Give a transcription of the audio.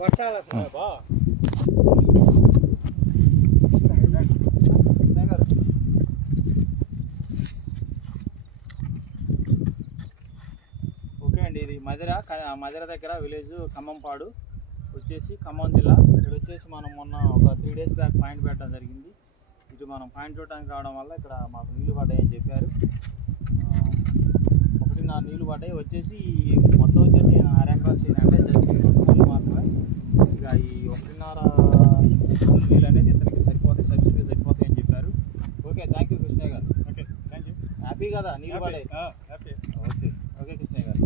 Okay అండి, ఇది మదిర దగ్గర విలేజ్ ఖమ్మంపాడు వచ్చేసి ఖమ్మం జిల్లా. ఇక్కడ వచ్చేసి మనం మొన్న ఒక 3 days బ్యాక్ పాయింట్ పెట్టడం జరిగింది. ఇటు మనం పాయింట్ చూడటానికి రావడం వల్ల ఇక్కడ మాకు నీళ్లు పడ్డాయని చెప్పారు. 1.5 నీళ్లు పడ్డాయి. వచ్చేసి మొత్తం వచ్చేసి 1/2 ఎకరాలు చేయనంటే జస్ట్ 2 నీళ్ళు మాత్రమే. ఇక ఈ 1.5 నీళ్ళు అనేది ఇతనికి సరిపోతాయి, సబ్సిడీ సరిపోతాయి అని చెప్పారు. ఓకే, థ్యాంక్ యూ కృష్ణయ్య గారు. Okay, thank you. హ్యాపీ కదా నీళ్ళు పడ్డాయి? ఓకే ఓకే కృష్ణయ్య గారు.